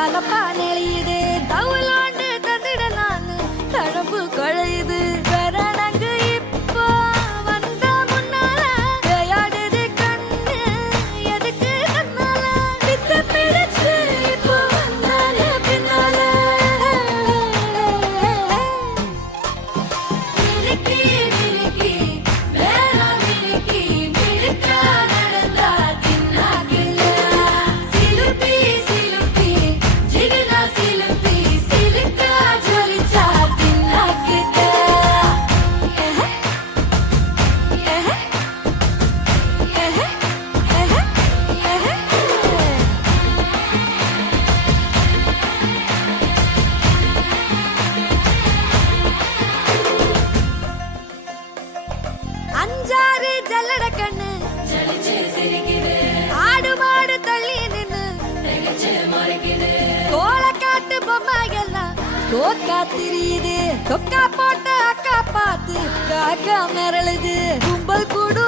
கலப்பா நெளியுது தவுலாண்டு தந்திடலான்னு தழம்பு குழையுது கரணங்கு இப்போ வந்த முன்னால விளையாடுது கண்ணு எதுக்கு தன்னால வித்த பிடிச்சு இப்போ வந்தால பின்னால மினுக்கி மினுக்கி வேற மினுக்கி மினுக்கா நடந்தா தின்னாக்குல சிலுப்பி சிலுப்பி ஜிகினா சிலுப்பி சிலுக்கா ஜொலிச்சா தின்னாக்குல அஞ்சாறு ஜல்லட கண்ணு ஆடு மாடு தள்ளி நின்னு கோலக்காட்டு பொம்மை எல்லாம் தோக்கா திரியுது தொக்கா போட்ட அக்கா பார்த்து காக்கா மிரளுது கும்பல் கூடு